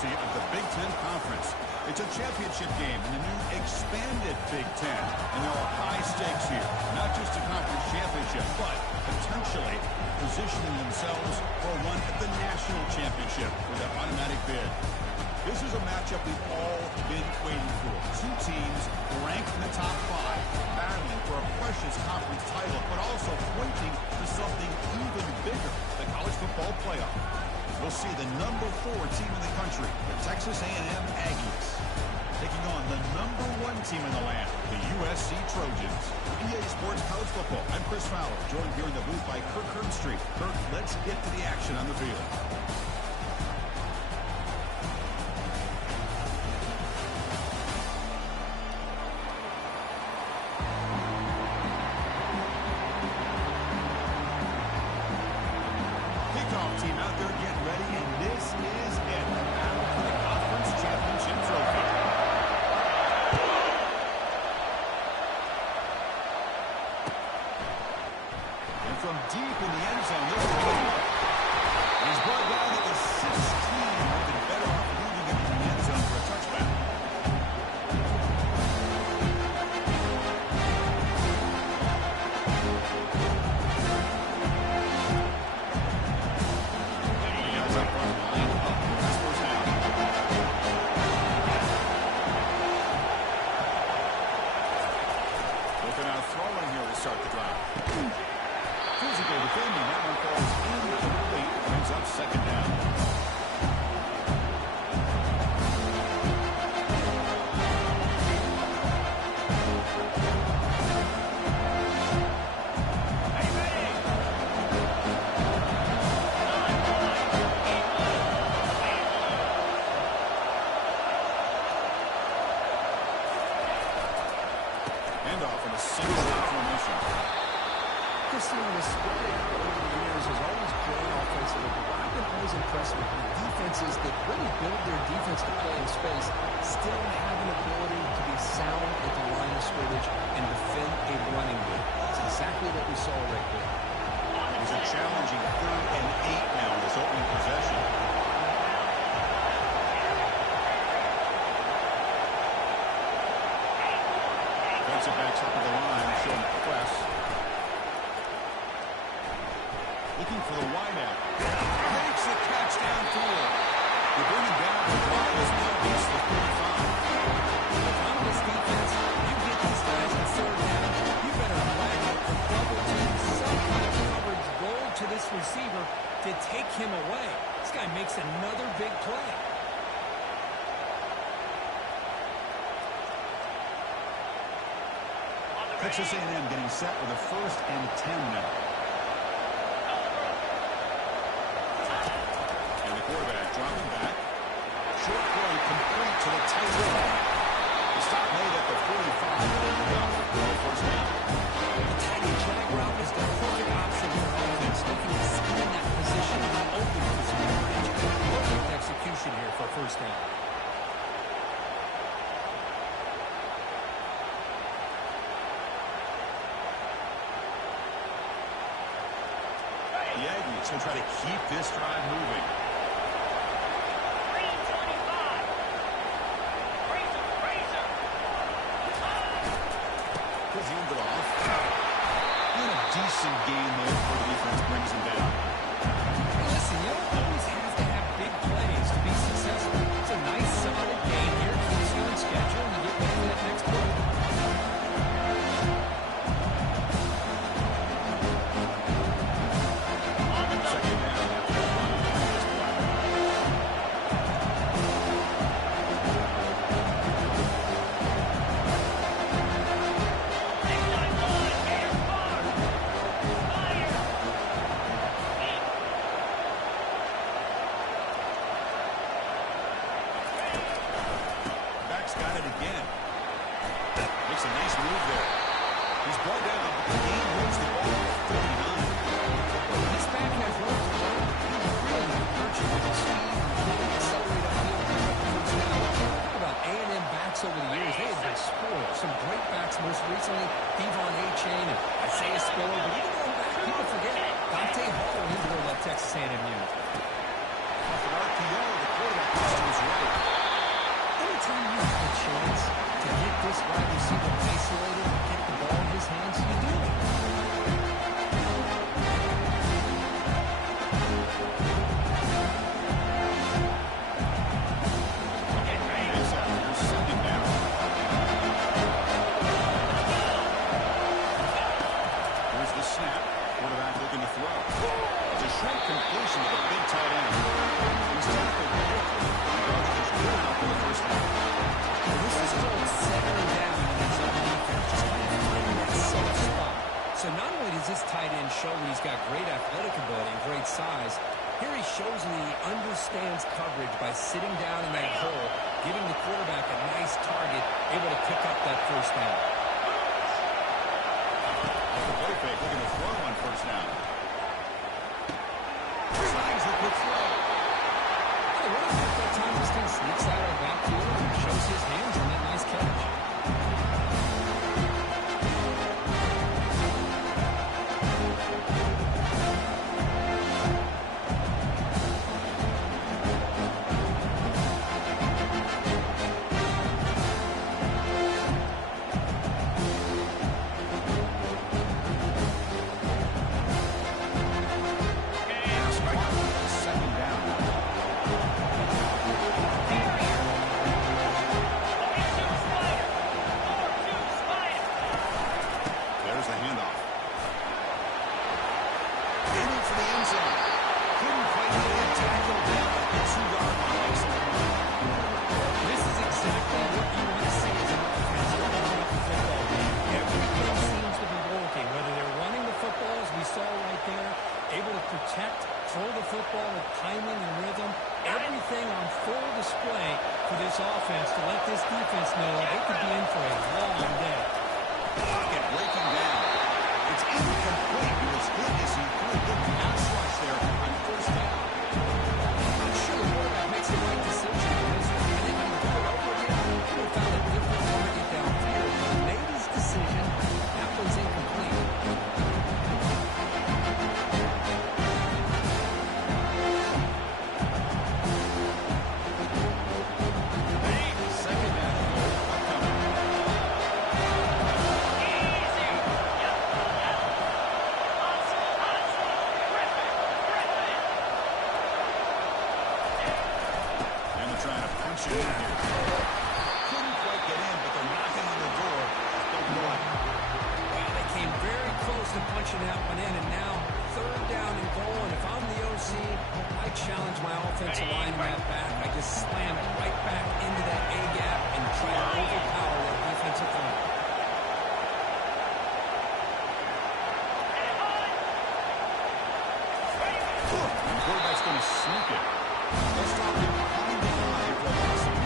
supremacy of the Big Ten Conference. It's a championship game in the new expanded Big Ten, and there are high stakes here. Not just a conference championship, but potentially positioning themselves for one at the national championship with an automatic bid. This is a matchup we've all been waiting for. Two teams ranked in the top 5, battling for a precious conference title, but also pointing to something even bigger, the college football playoff. We'll see the number 4 team in the country, the Texas A&M Aggies, taking on the number 1 team in the land, the USC Trojans. EA Sports College Football. I'm Chris Fowler, joined here in the booth by Kirk Herbstreit. Kirk, let's get to the action on the field. Team out there getting ready, and this is it. The battle for the conference championship trophy. And from deep in the end zone, this one is brought down at the 16. Would be better off leaving it in the end zone for a touchback. Start the drive. Physical defending. That one falls incomplete. Brings up second down. Handoff in a single formation. This team has spread it out over the years, has always played offensively. But I've been always impressed with the defenses that really build their defense to play in space, still have an ability to be sound at the line of scrimmage and defend a running game. That's exactly what we saw right there. It was a challenging 3rd and 8 now in this opening possession. Defensive backs up at the line, showing press. Looking for the wideout. Makes the catch downfield. They bring him down. The ball is now against the 45. On this defense, you get these guys in 3rd down, you better flag up for double team, some kind of coverage goal to this receiver to take him away. This guy makes another big play. Texas A&M getting set with a 1st and 10 now. And the quarterback dropping back. Short play complete to the tight end. The stop made at the 45. First down. The tight end drag route is the perfect option for offense. Looking to scheme that position and open for some range. Perfect execution here for 1st down. The Aggies will try to keep this drive moving. 325. Razor. Pulls the end off. And a decent gain there before the defense brings him down. Hey, listen, you don't always have to have big plays to be successful. It's a nice, solid game here. Keeps you on schedule and you get ready for that next play. Got it again. Makes a nice move there. He's brought down, but the game moves the ball at 39. This back has room to run. He's really nurtured with his speed and accelerate upfield. Talk about A&M backs over the years. They have been spoiled. Some great backs most recently. Devon A-Chain and Isaiah Spiller. But even going back, people forget Dante Hall when he drove that Texas A&M unit. Off an RPO, the quarterback goes to his right. wants to get this wide receiver isolated and get the ball in his hands. You do it. So not only does this tight end show that he's got great athletic ability and great size, here he shows that he understands coverage by sitting down in that hole, giving the quarterback a nice target, able to pick up that first down. Play fake, looking to throw on first down. Slides a quick throw. Hey, what if that time this kind of sneaks out of the backfield and shows his hands on that nice catch? Throw the football with timing and rhythm, everything on full display for this offense to let this defense know they could be in for a long day. Pocket breaking down. It's incomplete. As good as he could. Good pass rush there on first down. I'm not sure the quarterback makes the right decision on this one. I think if he do it over again, he would have found a different target downfield. But he made his decision. That was incomplete. Punching that one in, and now third down and goal. And if I'm the OC, I challenge my offensive line in that back. I just slam it right back into that A-gap and try to overpower that defensive line. And the quarterback's going to sneak it. Let's drop him behind the line for a loss of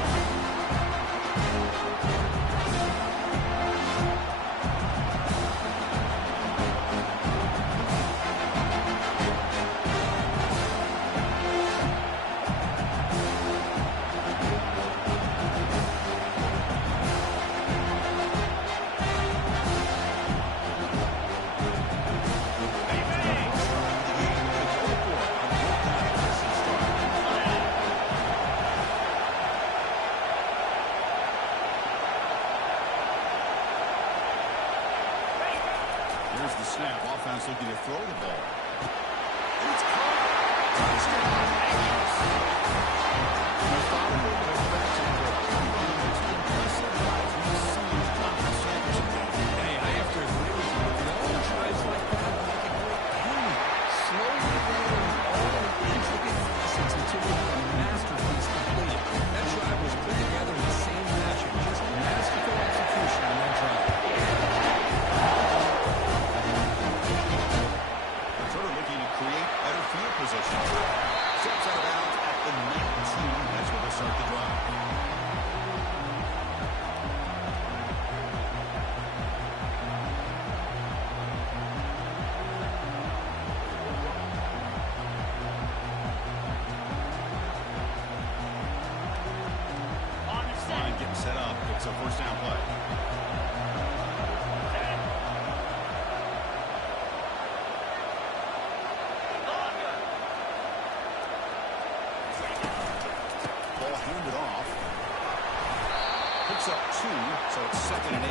Here's the snap. Offense looking to throw the ball. And it's caught. Touchdown. Methodical, but effective. One of the most impressive drives we've seen in the conference championship game. Hey, I have to agree with you. If no one tries like that, like a great penny, slowly layering all the intricate facets until we have a masterpiece completed. That drive was put together in the same fashion. Just masterful execution on that drive. Create better field position. Steps out of bounds at the 19. That's where they'll start the drive. Line getting set up. It's a first down play. Picks up 2, so it's 2nd and 8.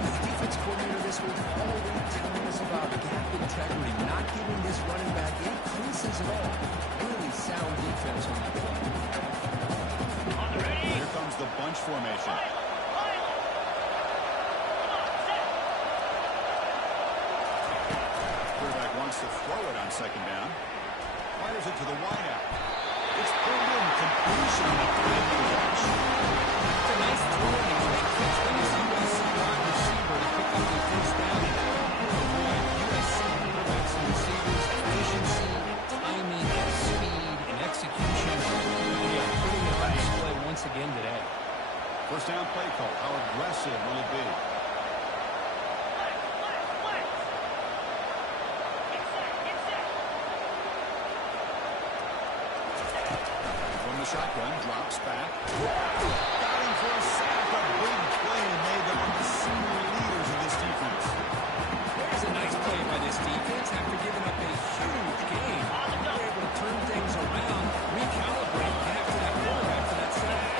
The defense coordinator this week all week telling us about gap integrity, not giving this running back any creases at all. Really sound defense on that play. Here comes the bunch formation. Quarterback wants to throw it on 2nd down. Fires it to the wideout. It's pulled in, completion on the catch. It's a nice throw and a great catch when you see USC wide receiver to pick up the first down. USC quarterbacks and receivers, efficiency, timing, and speed, and execution. They are putting it on display once again today. First down play call. How aggressive will it be? From the shotgun, drops back. Got him for a sack. A big play made them one of the senior leaders of this defense. There's a nice play by this defense after giving up a huge gain. They're able to turn things around, recalibrate, and after that quarterback for that sack.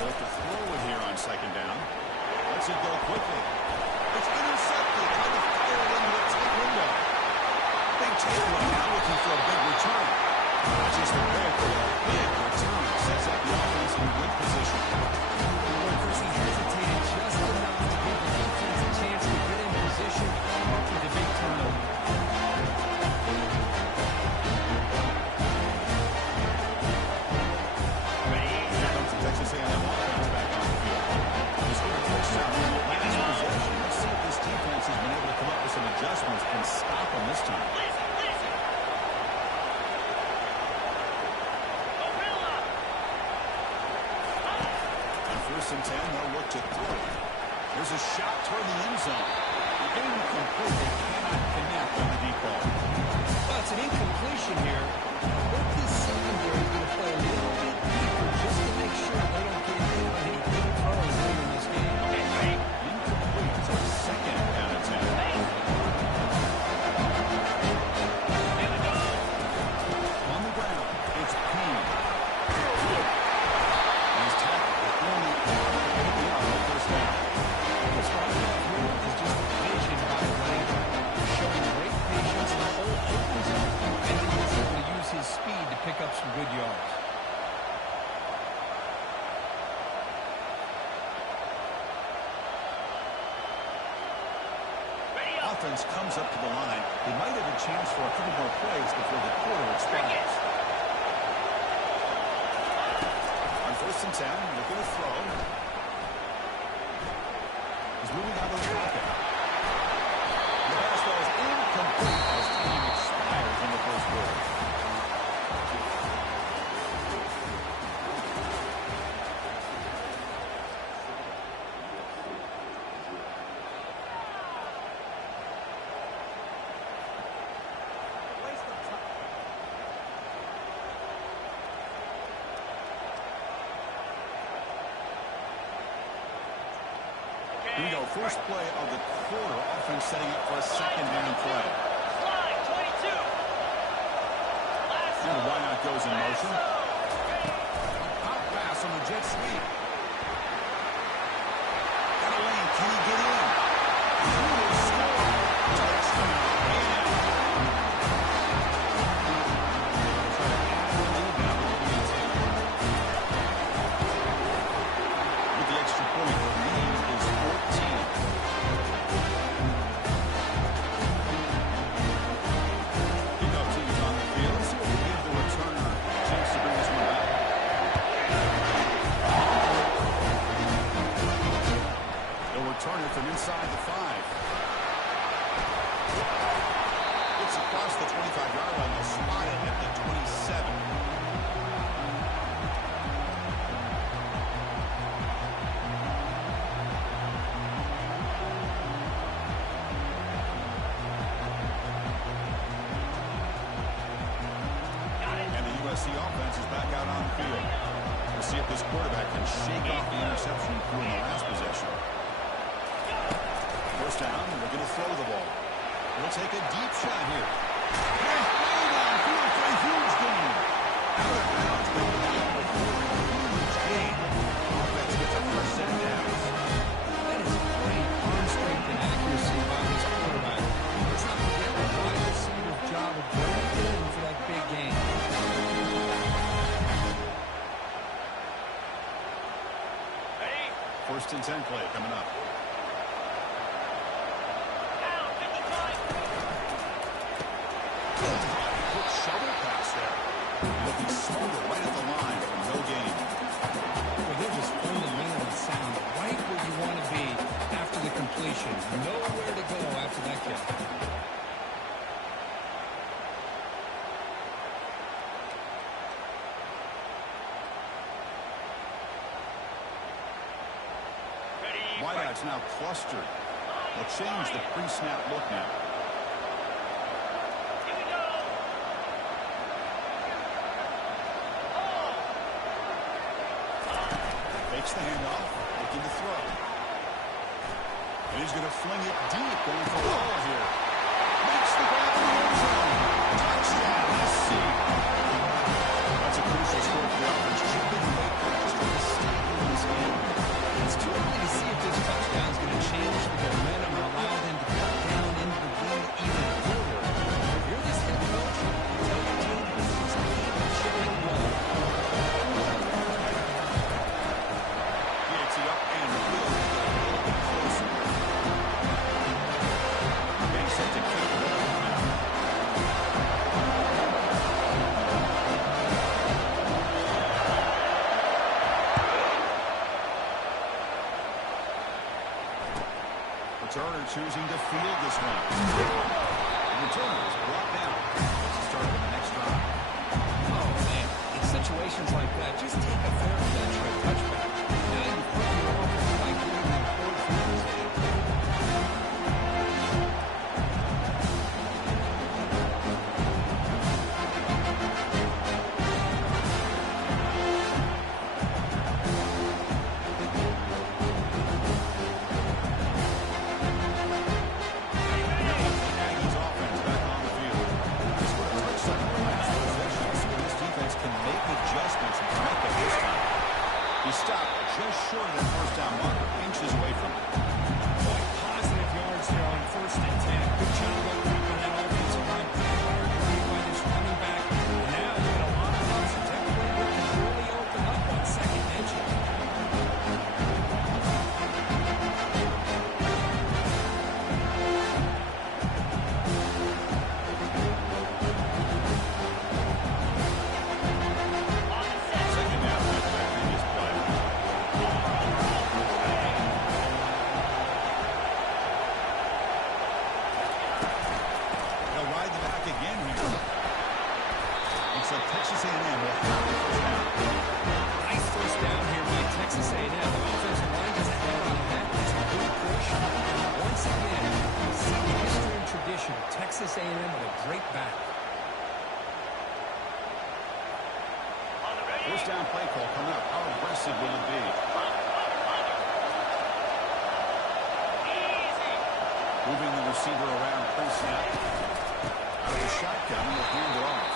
Both to throw it here on 2nd down. Lets it go quickly. It's intercepted. Trying to fire it into the tight window. Big takeaway now looking for a big return. Not just a big return. Sets up the offense in good position. Chris, he hesitated just enough to give the defense a chance to get in position for the big turnover. Here comes the Texas A&M offense back on the field. They scored a touchdown in the last possession. Let's see if this defense has been able to come up with some adjustments and stop them this time. On 1st and 10, they'll look to throw. There's a shot toward the end zone. Incomplete. They cannot connect on the deep ball. Well, it's an incompletion here. What this secondary is going to play a little bit deeper just to make sure they don't get any big throws later in this game. Incomplete. So 2nd down and 10. On the ground, it's Payne. He's tackled. Only on the first down. What's hard here is just vision by the running back. Showing great patience, the hole opens up, and then he's able to use his speed to pick up some good yards. Offense comes up to the line. They might have a chance for a couple more plays before the quarter expires. On 1st and 10, they're going to throw. He's moving out of the pocket. The pass ball is incomplete as time expires in the first quarter. Here we go. First play of the quarter. Offense setting up for a 2nd down play. And the wideout goes in motion. Hot pass on the jet sweep. Got a lane. Can he get in? He will score. Touchdown. A&M. Try to add a lead now with the 18. With the extra point, the lead is 14. Kickoff team's on the field. Let's see what we give the returner a chance to bring this one back. They'll return it from inside the 5. It's across the 25-yard line. They'll spot it at the 27. And the USC offense is back out on the field. We'll see if this quarterback can shake off the interception he threw in the last possession. First down, they're going to throw the ball. We'll take a deep shot here. Way downfield for a First and 10 play coming up. Quick shovel pass there. Looking smarter right at the line for no gain. Well, they're just fundamentally sound right where you want to be after the completion. Nowhere to go after that kick. Wideouts now clustered. They'll change the pre-snap look now. Fakes the handoff, looking to throw. And he's going to fling it deep, going for the ball here. Makes the grab in the end zone. Touchdown, SC. That's a crucial score for the offense. Chipping away just a mistake in this game. It's too early to see if this touchdown is going to change the momentum and allow them to cut down into the lead even further. If you're this head coach, you tell your team to just keep chipping away. Gets it up and will get a little bit closer. Getting set to kick it off now. Returner choosing to field this one. The returner is brought down. That's the start of the next drive. Oh, man. In situations like that, just take a fair catch or a touchback. Now you put your offense right here in the important field position. Aggies offense back on the field. This would have touched on the last possession, so this defense can make adjustments and make it this time. He stopped just short of that first down marker, inches away from it. Boy, positive yards there on 1st and 10. Good job opening by that offensive line. Hard running by this running back. And now you got a lot of options. Everybody can really open up on 2nd entry. Second down after that previous play. They'll ride the back again here. Looks like Texas A&M will have the first down. Nice first down here by Texas A&M. The offensive line is ahead on that. It's a good push. Once again, you see the history and tradition of Texas A&M with a great back. First down play call coming up. How aggressive will it be? Moving the receiver around pre-snap. Out of the shotgun, will hand it off.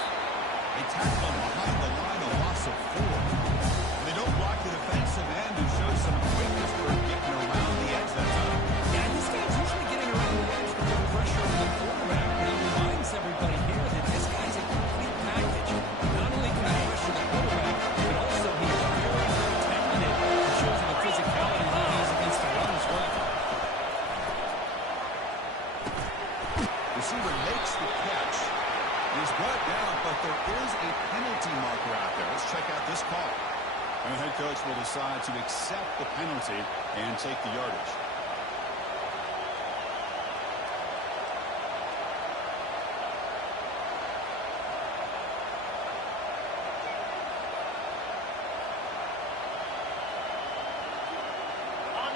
They tackle him behind the line, a loss of 4. And they don't block the defensive end and show some quickness for getting around the edge that time. Yeah, this guy's usually getting around the edge with no pressure on the quarterback. But he reminds everybody here that this guy's a complete package. Not only can he pressure the quarterback, but also he's very, very talented and shows the physicality he has against the run as well. Receiver makes the catch. He's brought down, but there is a penalty marker out there. Let's check out this call. And the head coach will decide to accept the penalty and take the yardage.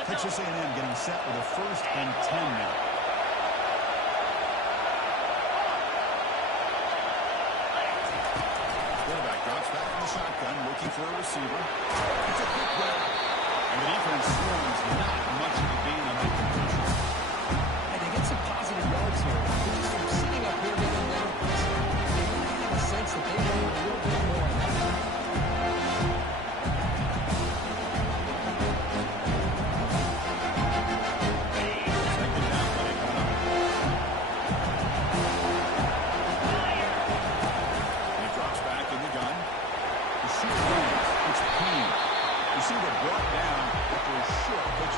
Texas A&M getting set with a 1st and 10 now. Quarterback drops back in the shotgun, looking for a receiver. It's a quick grab. And the defense swarms not much of a gain on that completion. And they get some positive yards here. They're just from sitting up here making down pressure. They really have a sense that they want a little bit more on that. Second down play coming up. And he drops back in the gun. The shooter moves. It's Payne. Receiver brought down after a short pitch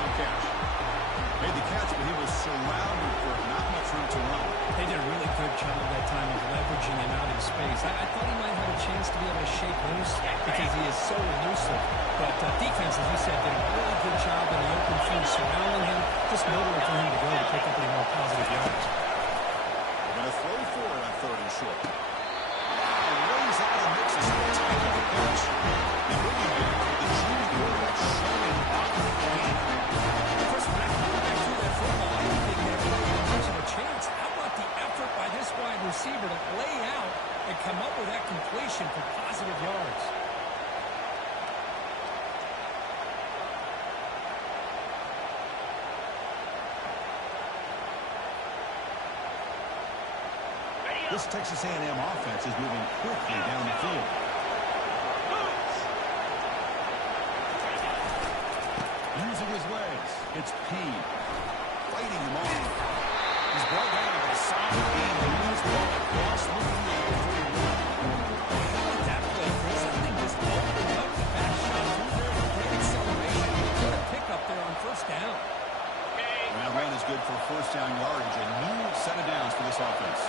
I thought he might have a chance to be able to shake loose because he is so elusive. But defense, as you said, did a really good job in the open field surrounding him. Just nowhere for him to go to pick up any more positive yards. They're going to throw for it on 3rd and short. And runs out and makes a spectacular catch. And moving back to the junior quarterback showing off the game. Chris, when I come back to that football, I don't think they have really much of a chance. How about the effort by this wide receiver to lay out and come up with that completion for positive yards? This Texas A&M offense is moving quickly down the field. Using his legs, it's P. Fighting him on. He's brought down with a solid game. He moves the ball across the field before he runs. How about that play, Chris? That thing just opened up the back shot through there with great acceleration. What a pickup there on 1st down. And that run is good for 1st down yardage. A new set of downs for this offense.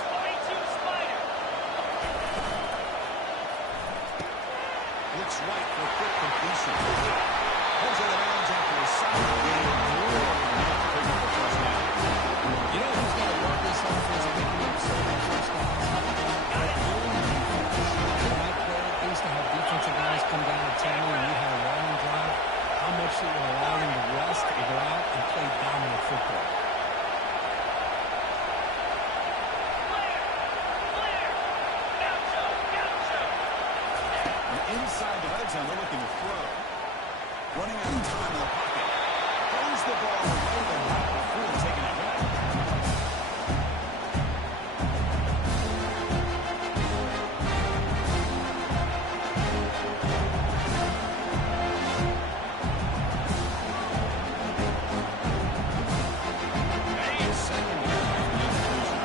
Looks right for a quick completion. Goes out of bounds after a solid game. More than enough to pick up a 1st down. You know who's going to love this offense picking up so many 1st downs? When I played, I used to have defensive guys come down and tell me when we had a long drive how much it would allow them to rest and go out and play dominant football. Inside the red zone, they're looking to throw. Running out of time in the pocket. Throws the ball away, but not before taking it back. Second down for the incompletion.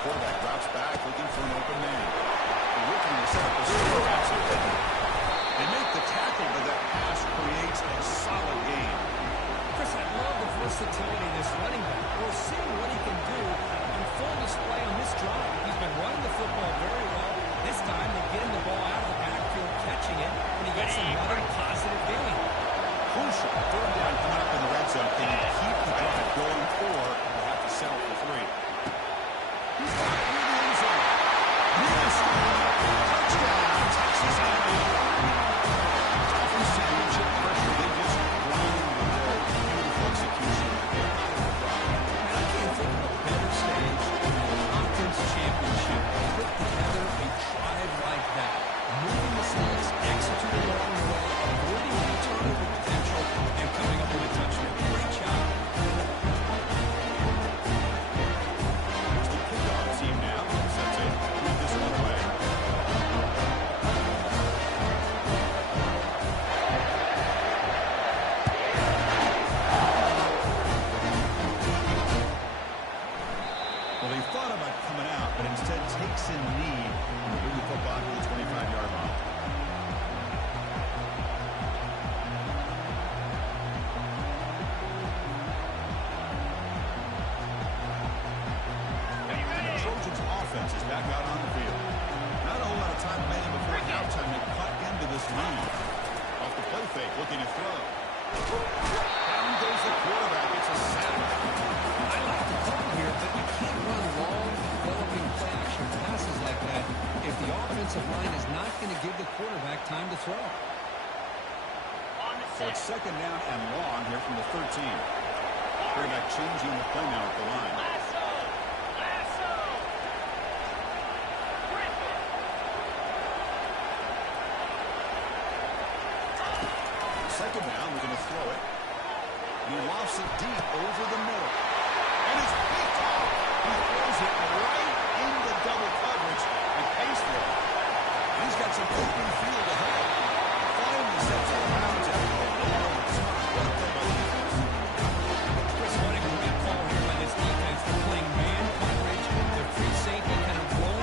Quarterback drops back, looking for an open man. Looking to set up a score action. They make the tackle, but that pass creates a solid gain. Chris, I love the versatility of this running back. We're seeing what he can do on full display on this drive. He's been running the football very well. This time, they get him the ball out of the backfield, catching it, and he gets another positive gain. Crucial. 3rd down coming up in the red zone. Can you keep the drive going, or you have to settle for 3? He's got it in the end zone. Touchdown, Texas A&M. Tough championship pressure. They just grind the ball. Beautiful execution. And I can't think of a better stage in a conference championship to put together a drive like that. Moving the snakes, executing along the way, avoiding any turnover potential, and coming up with a touchdown. Great job. Team now set to move this one away. Well, they thought about coming out, but instead takes a knee and bring the football to the 25-yard line. Trojans offense is back out on the field. Not a whole lot of time remaining before halftime to cut into this lead. Off the play fake, looking to throw. Down goes the quarterback. It's a sack. I like the call here, but you can't run long, developing play-action passes like that if the offensive line is not going to give the quarterback time to throw. So it's 2nd down and long here from the 13. Quarterback changing the play now at the line. Second down, we're going to throw it. He lofts it deep over the middle. And it's picked off. He throws it right into double coverage and pays for it. He's got some open field ahead. Finally sets it around to what a play by the defense. Chris, what a great call here by this defense. They're playing man coverage. Their free safety kind of rolling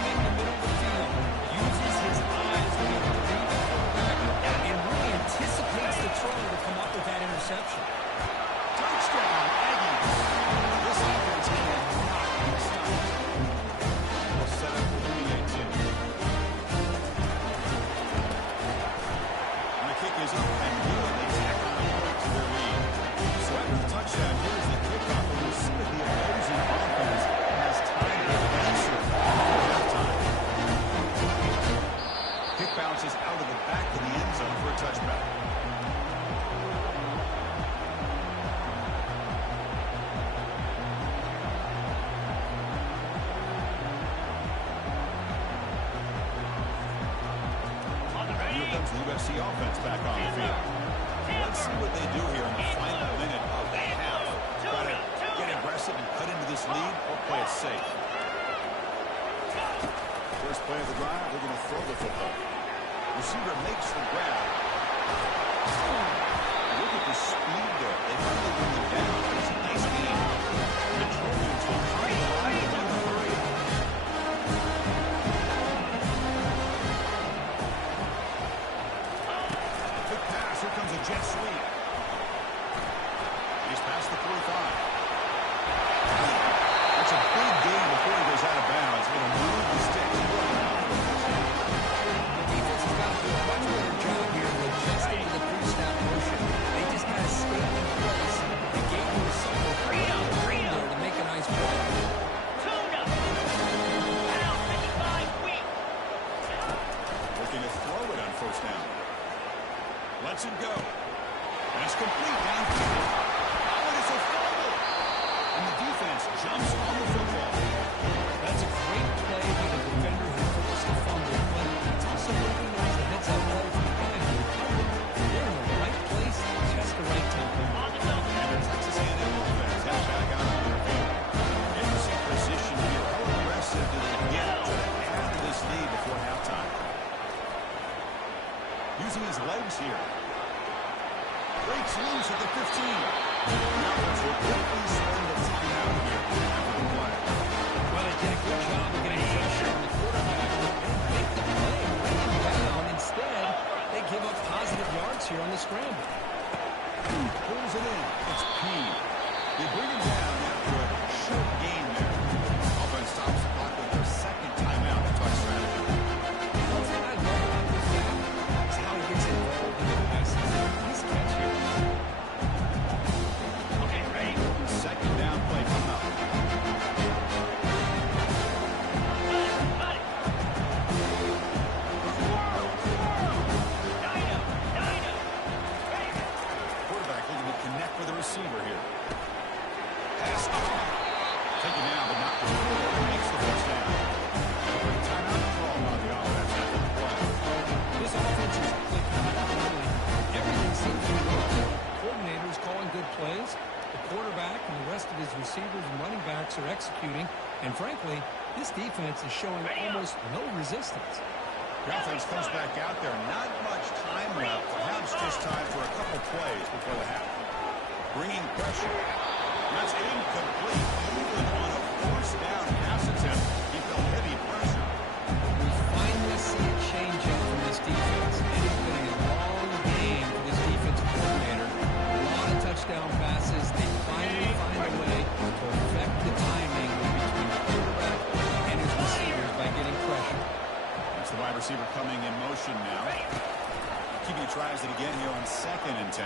brings the USC offense back on the field. Let's see what they do here in the final minute of the half. Try to get aggressive and cut into this lead or play it safe. First play of the drive, they're going to throw the football. Receiver makes the grab. Look at the speed there. They finally bring them down. It's a nice game. The Trojans will come alive to win the three. Quick pass. Here comes a jet sweep. He's past the 45. It's a big gain before he goes out of bounds. It's going to move the sticks. The defense has got to do a much better job here of adjusting to the pre-snap motion. They just kind of stayed in place and gave him something there to make a nice play. Looking to throw it on first down. Lets it go. That's complete downfield. Oh, it's a fumble. And the defense jumps on the football. That's a great play by the defender who forced the fumble, but it's also recognized the heads-up play from the guy who recovered. They're in the right place, just the right time. And the Texas A&M offense heads back out on their field. Interesting position here. How aggressive do they get to add to this lead before halftime? Using his legs here. Breaks loose at the 15. Now let's quickly spend a timeout here after the play. Well, they did a good job of getting pressure on the quarterback. They make the play, bring him down. Instead, they give up positive yards here on the scramble. Pulls it in. It's Payne. They bring him down after a short gain there. Offense stops the clock with their second timeout to talk strategy. One thing I love about this guy is how he gets involved in the passing. He's catchy. Okay, ready. Second down play coming up. Quarterback looking to connect with the receiver here. Pass off. Taken down, but not the field. Makes the first down. Timeout call by the offense after the play. This offense is clicking really. Everything seems to be working. Coordinators calling good plays. The quarterback and the rest of his receivers and running backs are executing. And frankly, this defense is showing almost no resistance. The offense comes back out there. Not much time left. Perhaps just time for a couple plays before the half. Bringing pressure. That's incomplete. Even on a forced down pass attempt, he felt heavy pressure. We finally see a change up from this defense. It has been a long game for this defensive coordinator. A lot of touchdown passes. They finally find a way to perfect the timing between the quarterback and his receivers by getting pressure. That's the wide receiver coming in motion now. QB tries it again here on 2nd and 10.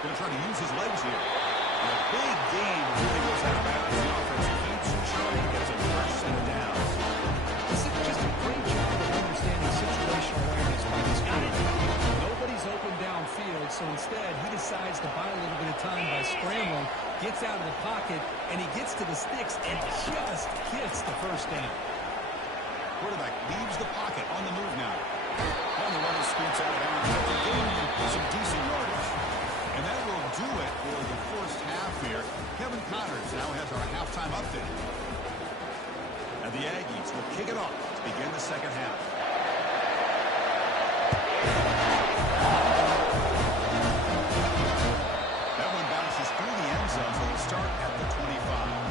Going to try to use his legs here. And a big gain really goes out of bounds. The offense keeps churning, gets a fresh set of downs. This is just a great job of understanding situational awareness by this quarterback. Nobody's open downfield, so instead he decides to buy a little bit of time by scrambling, gets out of the pocket, and he gets to the sticks and just gets the first down. Quarterback leaves the pocket on the move now. On the runner scoots out of bounds after gaining some decent yardage. And that will do it for the first half here. Kevin Connors now has our halftime update. And the Aggies will kick it off to begin the second half. That one bounces through the end zone, so they'll start at the 25.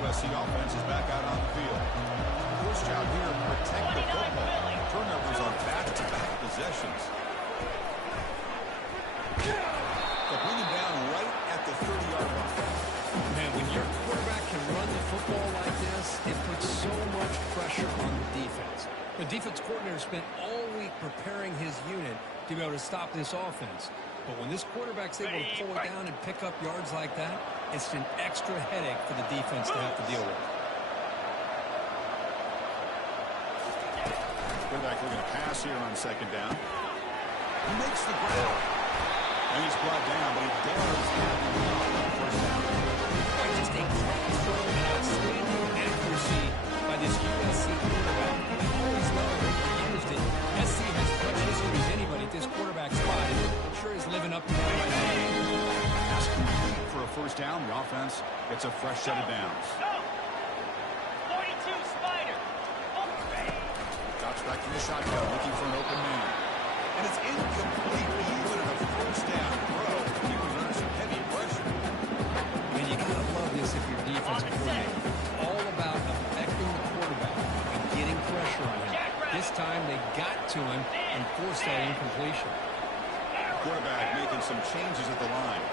USC offense is back out on the field. First job here, protect the football. Turnovers on back-to-back possessions. They'll bring him down right at the 30-yard line. Man, when your quarterback can run the football like this, it puts so much pressure on the defense. The defense coordinator spent all week preparing his unit to be able to stop this offense. But when this quarterback's able to pull it down and pick up yards like that, it's an extra headache for the defense to have to deal with. Quarterback looking to pass here on 2nd down. He makes the grab. And he's brought down, but he does have enough on the first down. Just a great throw and outstanding accuracy by this USC quarterback. We always know that he used it. SC has as much history as anybody at this quarterback spot, and I'm sure he's living up to that right now. Pass complete for a first down. The offense gets a fresh set of downs. 42 Spider. Drops back to the shotgun, looking for an open man. And it's incomplete. Even at a first down throw, he was under some heavy pressure. And you gotta love this if you're defensive coordinator. It's all about affecting the quarterback and getting pressure on him. This time they got to him and forced that incompletion. Quarterback making some changes at the line.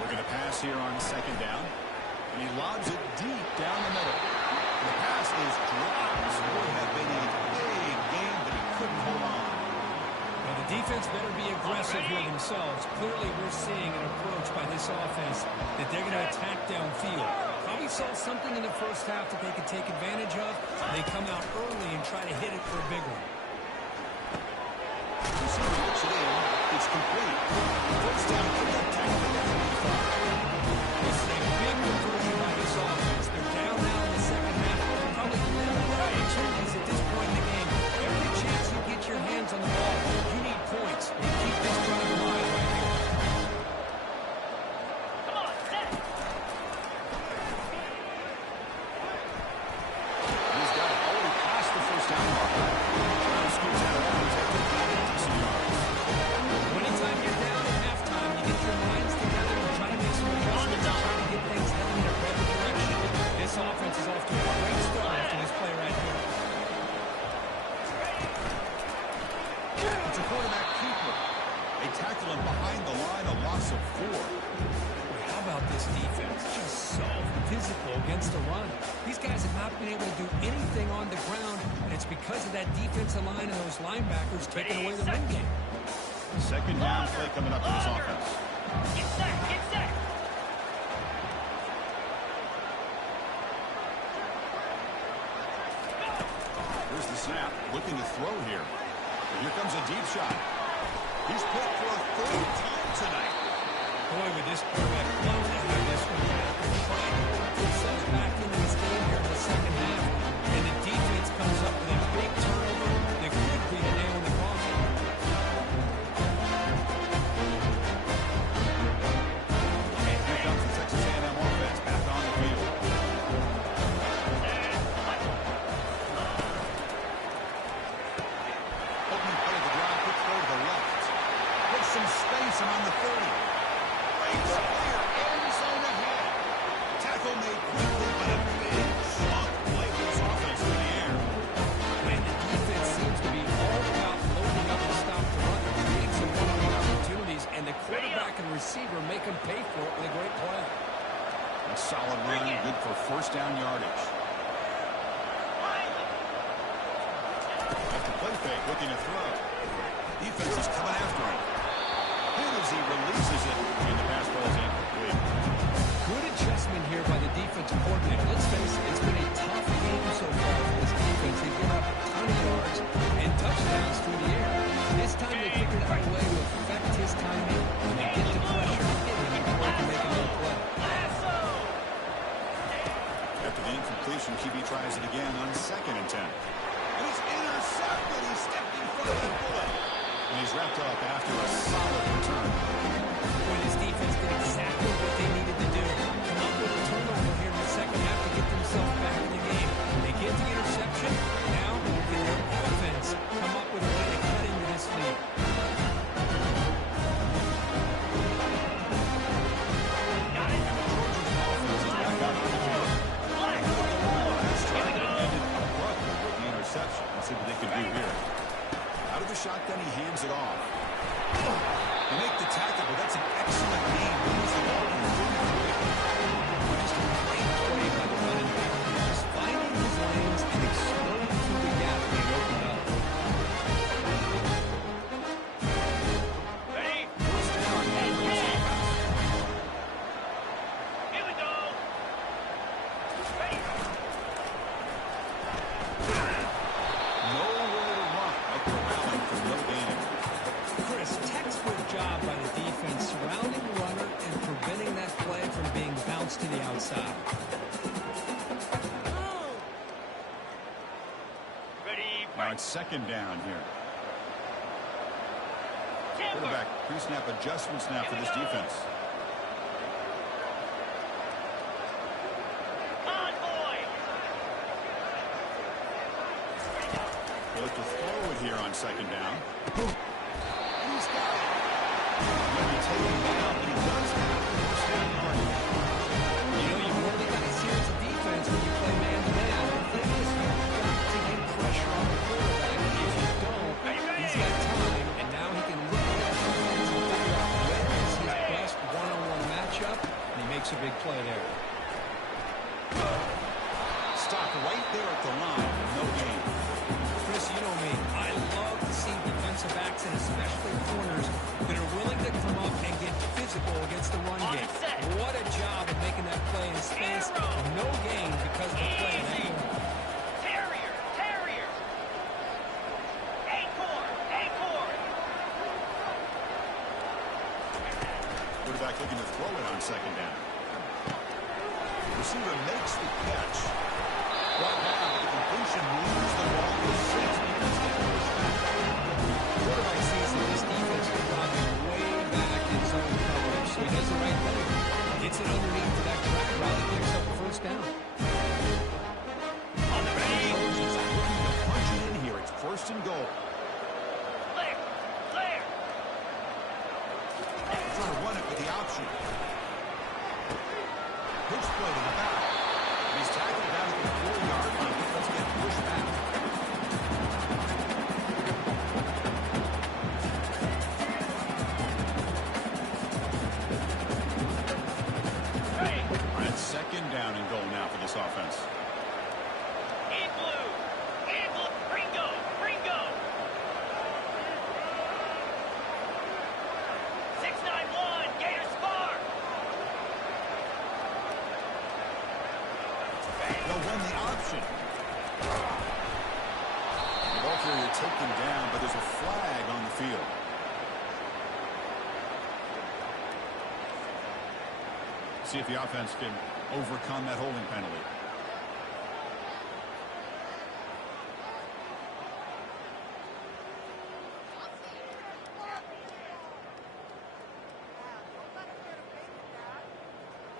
Looking to pass here on second down. And he lobs it deep down the middle. And the pass is dropped. This would have been a big game, but he couldn't hold on. Well, the defense better be aggressive here themselves. Clearly, we're seeing an approach by this offense that they're going to attack downfield. Probably saw something in the first half that they could take advantage of. They come out early and try to hit it for a big one. Receiver looks it in. It's complete. First down, pick up tackle at the 25. This is a big conversion by this offense. They're down now in the second half. Probably limited opportunities at this point in the game. Every chance you get your hands on the ball, you need points. You keep this drive alive right here. Come on, set. He's got it already past the first down marker. Brown scoots out of bounds after gaining decent yards. Anytime you're down at halftime, you get your minds together and try to make some adjustments and try to get things heading in a better direction. This offense is off to a great start after this play right here. It's a quarterback keeper. They tackle him behind the line, a loss of 4. Boy, how about this defense? Just so physical against the run. These guys have not been able to do anything on the ground, and it's because of that defensive line and those linebackers taking away the run game. Second down play coming up for this offense. Get set, get set. Here's the snap, looking to throw here. And here comes a deep shot. He's put for a third time tonight. Boy, with this quarterback love to have this one back. They're trying to work themselves back into this game here in the second half. And the defense comes up with a big turnover that could be a nail in the coffin. And here comes the Texas A&M offense back on the field. Opening play of the drive, quick throw to the left. Puts some space around the 30. Breaks clear, end zone ahead. Tackle made quickly, but a big chunk play for this offense through the air. And the defense seems to be all about loading up to stop the run, creating some one-on-one opportunities, and the quarterback and receiver make them pay for it with a great play. A solid run, good for first down yardage. After play fake, looking to throw. Defense is coming after him. Hit as he releases it, and the pass ball is incomplete. Good adjustment here by the defensive coordinator. Let's face it, it's been a tough game so far for this defense. They've given up a ton of yards and touchdowns through the air. This time they figured out a way to affect his timing and to get the pressure and hit him before he can make another play. After the incompletion, QB tries it again on 2nd and 10. And it's intercepted. He stepped in front of the bullet. And he's wrapped up after a solid return. Boy, this defense did exactly what they needed to do. Come up with a turnover here in the second half to get themselves back in the game. They get the interception. Now, can their offense come up with a way to cut into this lead? Let's see what they can do here. Out of the shotgun, he hands it off. They make the tackle, but that's an excellent game. He moves the ball in Now it's second down here. Timber. Quarterback pre-snap adjustments now for this defense. Convoy. They look to throw it here on second down. And he's got it. He'll be taken down, but he does have the first down yard. You know, you've really got to see it's a defense when you play man-to-man. The thing is, you've got to get pressure on the quarterback. If you don't, he's got time, and now he can look at that defense and figure out when is his best one-on-one matchup, and he makes a big play there. Stopped right there at the line. No gain. Chris, you know me. I love to see defensive backs, and especially corners, that are willing to come up and get physical against the run game. What a job of making that play in space. No gain because of the play in that corner. Terrier. Terrier. Acorn. Acorn. Quarterback looking to throw it on second down. Receiver makes the catch. Brought down with the completion, moves the ball to 6. Defense getting pushed back. Quarterback sees that this defense is dropping way back in zone coverage, so he does the right thing. Gets it underneath to that drag route and picks up the first down. On the ready. Just looking to punch it in here. It's first and goal. Clear. Clear. Trying to run it with the option. Pitch play to the back. He's tackled down at the 4-yard line. Let's get pushed back. Ready. And it's second down and goal now for this offense. In blue. In blue. Ringo. Ringo. 691. Gators far. They'll run the option. The ball carrier taken down, but there's a flag on the field. See if the offense can overcome that holding penalty.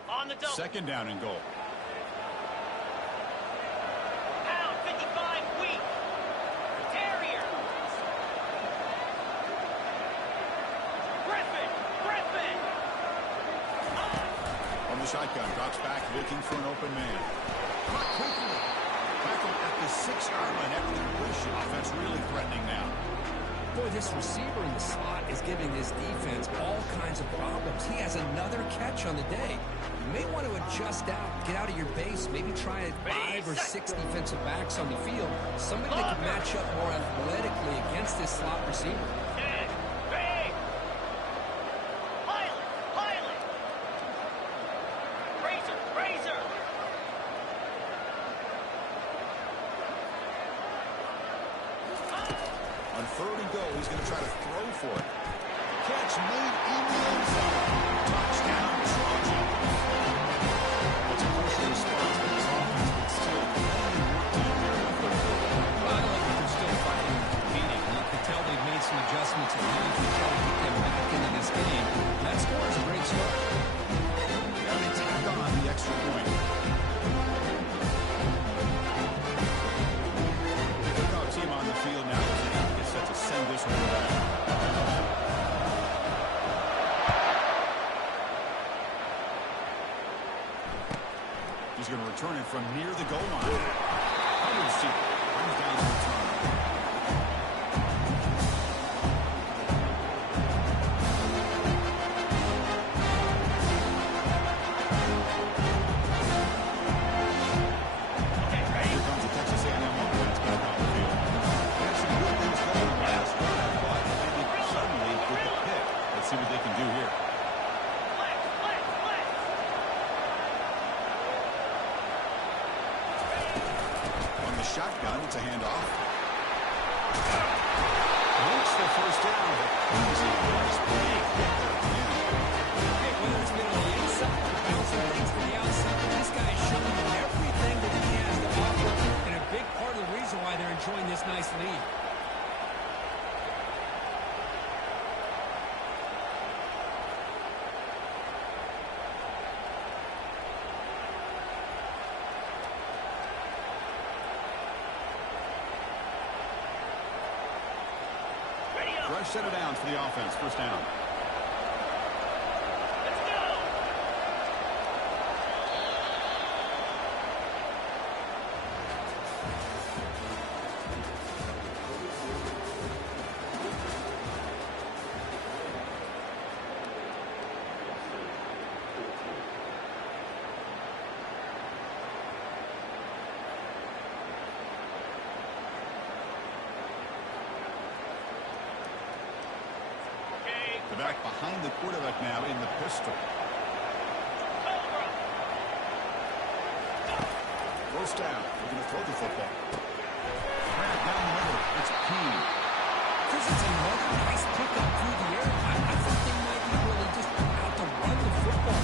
On the double. Second down and goal. Pound 55 weak. Terrier. Griffin. Griffin. From the shotgun, drops back, looking for an open man. Caught quickly. Tackled at the 6-yard line after the completion. Offense really threatening now. Boy, this receiver in the slot is giving this defense all kinds of problems. He has another catch on the day. You may want to adjust out, get out of your base, maybe try 5 or 6 defensive backs on the field. Somebody that can match up more athletically against this slot receiver. Dead. Bang. Pilot. Pilot. Razor. Razor. On third and goal, he's going to try to throw for it. Catch made in the end zone. Touchdown, Trojan. It's a crucial response for this offense, but still plenty of work to do here in the third quarter. Well, I like that they're still fighting and competing. You can tell they've made some adjustments at times to try to get them back into this game. That score is a great start. Now they tack on the extra point. Our team on the field now is set to send this one back. He's going to return it from near the goal line. Hubbard brings down the return. Here comes the Texas A&M offense back on the field. They had some good things going last drive, but they suddenly with the pick. Let's see what they can do here. Flex. Flex. Flex. On the shotgun, it's a handoff. Reach the first down, but easy nice play. Get there again. Hey, whether it's been on the inside or bouncing things to the outside, this guy is showing everything that he has to offer, and a big part of the reason why they're in enjoying this nice lead. Fresh set of downs for the offense. First down. Let's go. The back behind the quarterback now in the pistol. Cobra. First down. Looking to throw the football. Grab down the middle. It's Keene. Chris, it's another nice pickup through the air. I thought they might be really just out to run the football.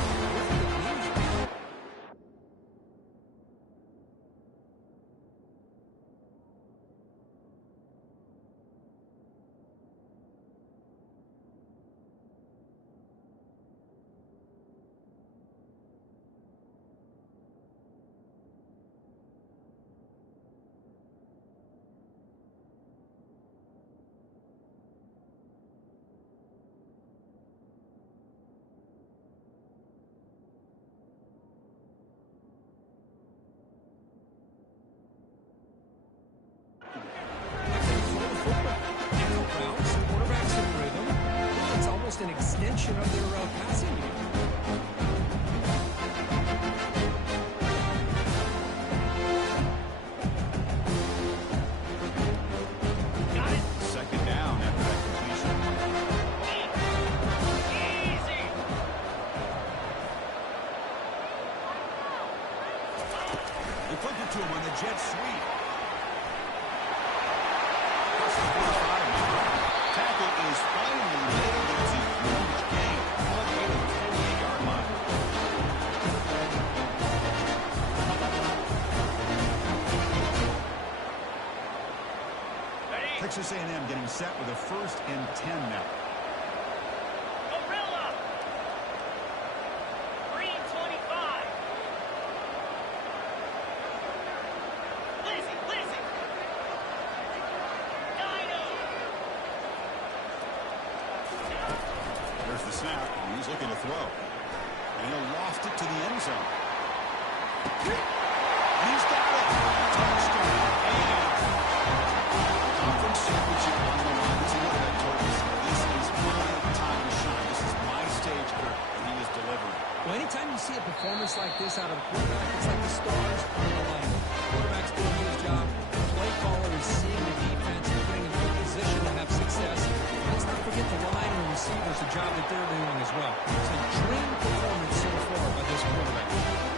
An extension of their passing game. Got it. Second down after that completion. Easy. They flip it to him on the jet sweep. Tackle is finally made. It's a huge gain. All the way to the 48-yard line. Ready. Texas A&M getting set with a 1st and 10 now. Gorilla. Green 25. Lizzie. Dino. There's the snap, and he's looking to throw. And he'll loft it to the end zone. He's got it. Touchdown. And conference championship on the line. This is what that told us. This is my time to shine. This is my stage, Kirk, and he is delivering. Well, anytime you see a performance like this out of a quarterback, it's like the stars are aligning. Quarterback's doing his job. The play caller is seeing the defense and putting him in a position to have success. Let's not forget the line and receivers, the job that they're doing as well. It's a dream performance so far by this quarterback.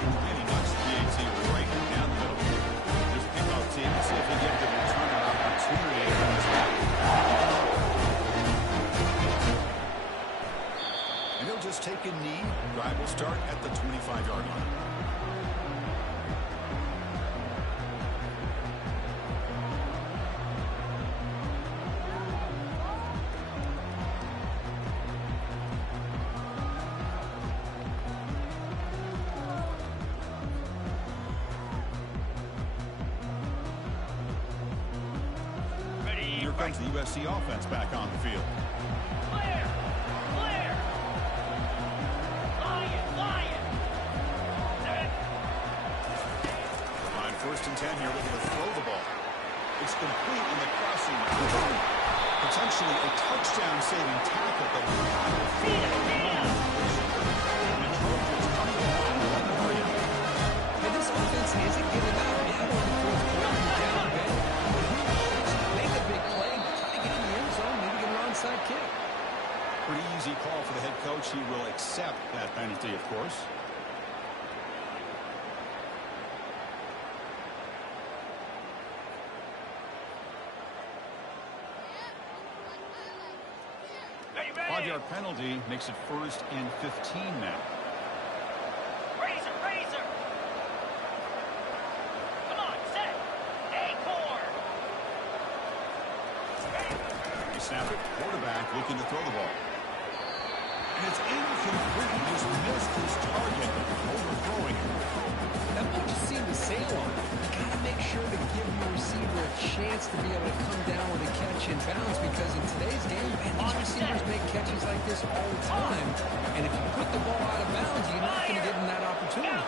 And he knocks the PAT right down the middle. There's the kickoff team. Let's see if they get the return opportunity on this back. And he'll just take a knee. Drive will start at the 25-yard line. Ready. Here comes the USC offense back on the field. Clear. Lion. On 1st and 10 here, looking to throw the ball. It's complete in the crossing. Potentially a touchdown-saving tackle, but And this offense hasn't given up. Yeah, on the fourth quarter, down a bit. Make a big play, try to get in the end zone, maybe get an onside kick. pretty easy call for the head coach. He will accept that penalty, of course. Ready. 5-yard penalty makes it 1st and 15 now. Razor. Come on, set. Acorn. snap it. Quarterback looking to throw the ball. And it's incomplete. He just missed his target, overthrowing it. That ball just seemed to sail on him. You got to make sure to give your receiver a chance to be able to come down with a catch in bounds, because in today's game, man, these receivers make catches like this all the time. And if you put the ball out of bounds, you're not going to give them that opportunity.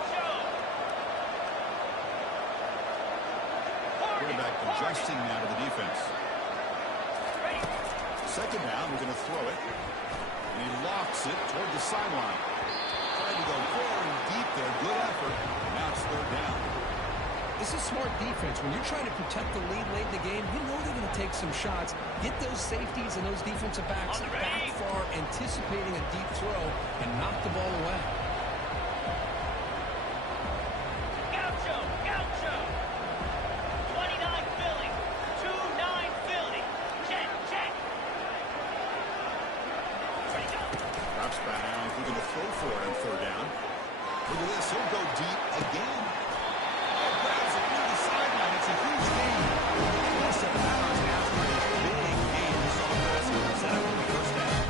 Quarterback adjusting now to the defense. Second down, we're going to throw it. And he lofts it toward the sideline. Trying to go very deep there. Good effort. Now it's third down. This is smart defense. When you're trying to protect the lead late in the game, you know they're going to take some shots. Get those safeties and those defensive backs back far, anticipating a deep throw, and knock the ball away. Gaucho, Gaucho. 29 Philly. 2-9 Philly. Check, check. Drops back now. He's looking to throw for it on third down. Look at this. He'll go deep again. Grabs it near the sideline. It's a huge gain. Plus a bounds after a big gain. This offense set up for the first down.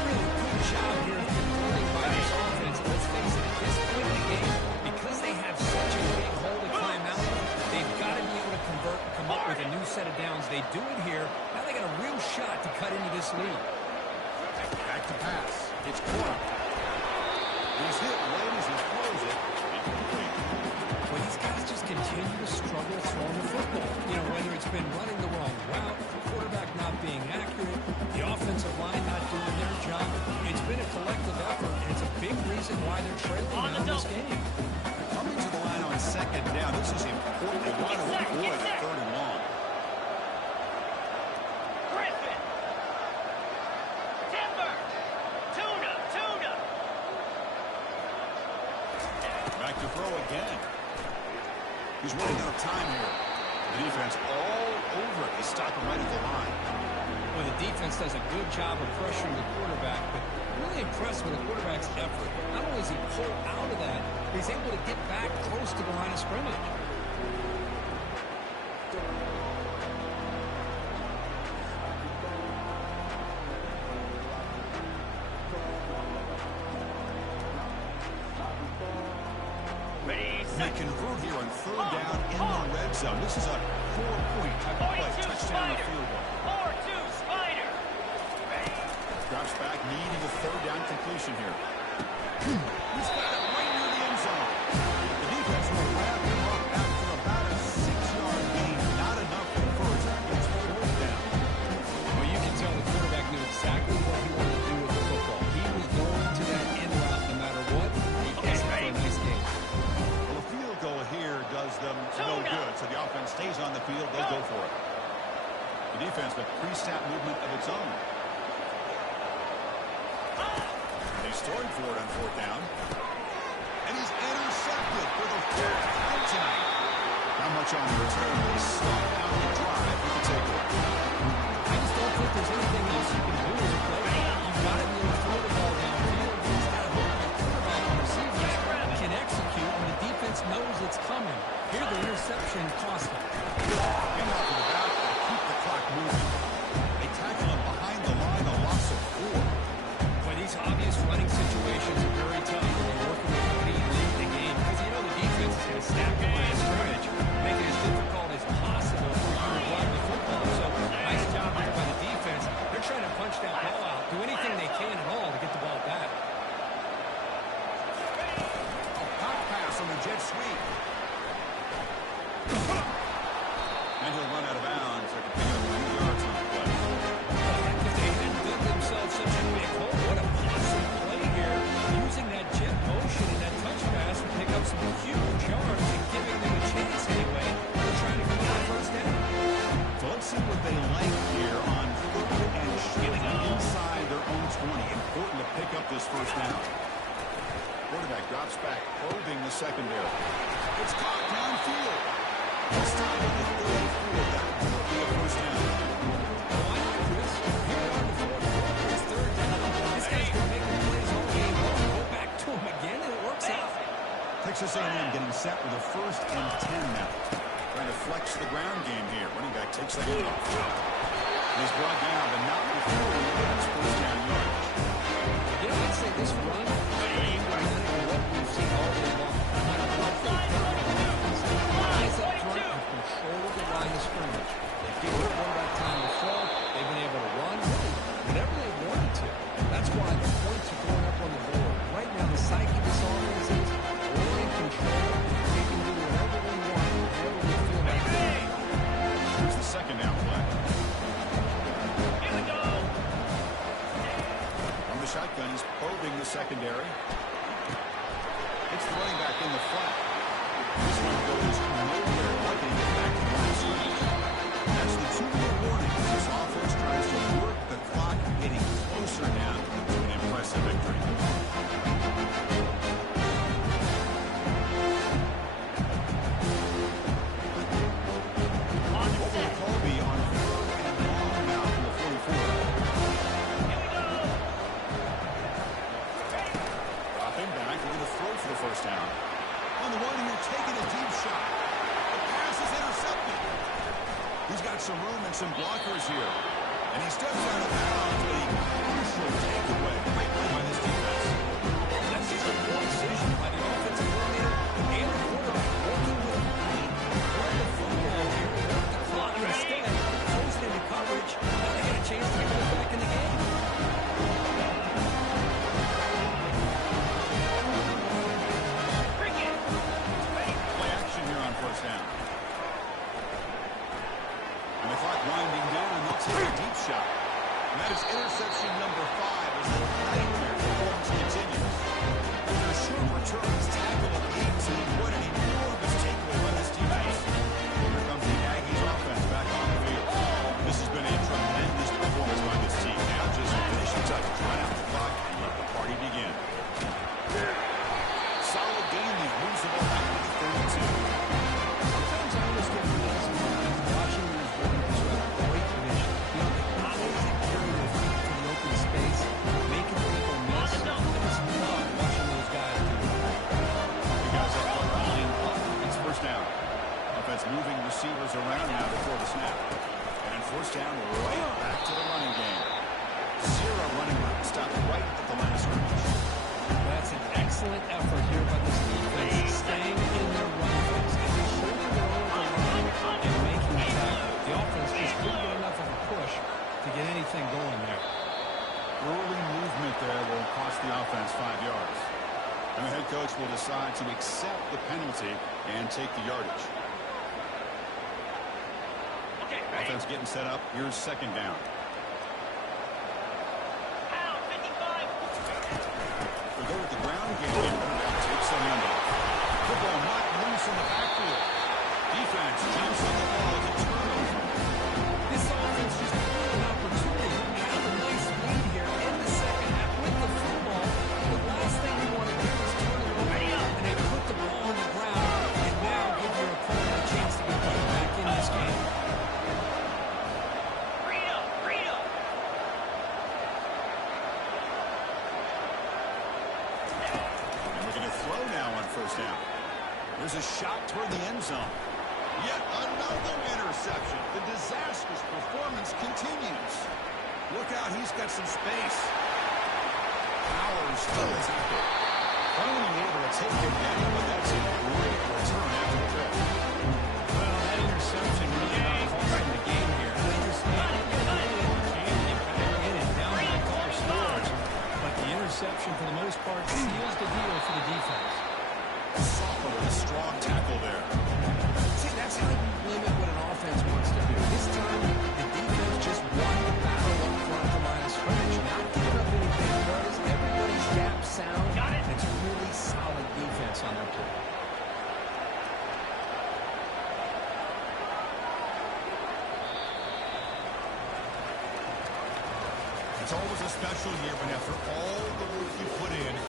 Really good job here of converting by this offense. Let's face it, at this point in the game, because they have such a big hole to climb out of, they've got to be able to convert and come up with a new set of downs. They do it here. Now they got a real shot to cut into this lead. Back to pass. It's caught. He's hit late as he throws it. Incomplete. Well, these guys just continue to struggle throwing the football. You know, whether it's been running the wrong route, the quarterback not being accurate, the offensive line not doing their job. It's been a collective effort, and it's a big reason why they're trailing in this game. Coming to the line on second down. This is important. They want to avoid third and long. Griffin. Timber. Tuna, tuna. Back to throw again. He's running out of time here. The defense all over it. They stop him right at the line. Well, the defense does a good job of pressuring the quarterback, but really impressed with the quarterback's effort. Not only is he pulled out of that, he's able to get back close to the line of scrimmage. Ready, They set. convert here on third down in the red zone. This is a 4-point type of play. 42 Touchdown or Spider. field goal. 4-2 Spider. Ready. Drops back, needing a third down completion here. He's got it right near the end zone. The defense will wrap him up after about a 6-yard gain. Not enough for the first. It's fourth down. Well, you can tell the quarterback knew exactly what he wanted to do with the football. He was going to that end route no matter what. He gets it for a nice game. Well, a field goal here does them no good. So the offense stays on the field. They'll go for it. The defense with pre-snap movement of its own. He's throwing for it on fourth down. And he's intercepted for the fourth time tonight. Not much on the return. They stop out the drive with the takeaway. I just don't think there's anything else you can do as a player. You've got to be able to throw the ball downfield. You've got to hope your quarterback and receivers can execute, and the defense knows it's coming. Here, the interception cost them. In off of the back to keep the clock moving. They tackle him behind the line, a loss of 4. But these obvious running situations are very tough when you're working with a lead late in the game, because you know the defense is going to stack the line of scrimmage, make it as difficult as possible for you to run the football. So, nice job here by the defense. They're trying to punch that ball out, do anything they can at all to get the ball back. A pop pass on the jet sweep. And he'll run out of bounds. They can pick up 2 yards on the play. If they hadn't dug themselves such a big hole, what a awesome play here. Using that jet motion and that touch pass to pick up some huge yards and giving them a chance anyway. They're trying to get the first down. So let's see what they like here on third and short inside their own 20. Important to pick up this first down. Quarterback drops back, probing the secondary. It's caught downfield. This time at the 34. That will be a first down. Oh, I like this. Here on the fourth quarter, it's third down. This guy's been making plays all game long. Go back to him again, and it works out. Texas A&M getting set with a 1st and 10 now. Trying to flex the ground game here. Running back takes the handoff. He's brought down, but not before he gets first down yardage. You know, I'd say this run is pretty emblematic of what we've seen all day long. No matter what they've done on offense, the guys up front have controlled the line of scrimmage. They've given the quarterback time to throw. They've been able to run, really, whenever they wanted to. That's why the points are going up on the board. Right now, the psyche of this offense is we're in control. We can do whatever we want, whenever we feel like it. Here's the second down play. Here we go. From the shotgun, he's probing the secondary. It's the running back in the flat. This one goes nowhere, like they get back to the last scrimmage. That's the 2-minute warning as this offense tries to work the clock, getting closer now to an impressive victory. On Over set. Colby on 4th and long now from the 44. Here we go. Dropping back, we're going to throw for the first down. On the one here, taking a deep shot. The pass is intercepted. He's got some room and some blockers here. And he steps out of bounds, but he crucial takeaway. Great play by this defense. That's just a poor decision by the offensive coordinator and the quarterback working with the lead. Run the football here, work the clock instead. Throws it into coverage. Now they get a chance to get it back in the game. Bring it. Play action here on first down. And the clock winding down, and they'll take a deep shot. And that is interception number 5 as the nightmare performance continues. After a short return, he's tackled at the 18. What an enormous takeaway by this defense. Here comes the Aggies offense back on the field. This has been a tremendous performance by this team. Now just finishing touches, run out the clock, and let the party begin. Solid game here. Moves the ball back to the 32. Sometimes I almost get feelings watching these runners who have great vision. You know, the eyes that carry their feet to the open space, making people miss. I just love watching those guys do that. The guys up front line up. It's first down. Offense moving receivers around now before the snap. And in first down, right back to the running game. 0 running route. Stopped right at the line of scrimmage. That's an excellent effort here by this defense, staying in their run phase and just holding their own at the line and making the tackle. The offense just couldn't get enough of a push to get anything going there. Early movement there will cost the offense 5 yards. And the head coach will decide to accept the penalty and take the yardage. Okay, ready. Offense getting set up. Here's second down. Pound 55. They go with the ground game. Quarterback takes the handoff. Football not loose in the backfield. Defense jumps on the ball. It's a turnover. This offense just had an opportunity to have a nice lead here in the second half with the football. The last thing you want to do is turn it over and then put the ball on the ground and now give your opponent a chance to get right back in this game. Freedom. Freedom. And we're going to throw now on first down. There's a shot toward the end zone. Yet another interception. The disastrous performance continues. Look out, he's got some space. Powers still is active. Finally able to take him down, but that's a great return after the catch. Well, that interception really not costing the game here. They just need to get back in and down that car scores. But the interception, for the most part, seals the deal for the defense. Sophomore with a strong tackle there. See, that's how you limit what an offense wants to do. This time, the defense just won the battle up front of the line of scrimmage. Not giving up any big plays. Everybody's gap sound. Got it. It's really solid defense on their play. It's always a special year, but after all the work you put in,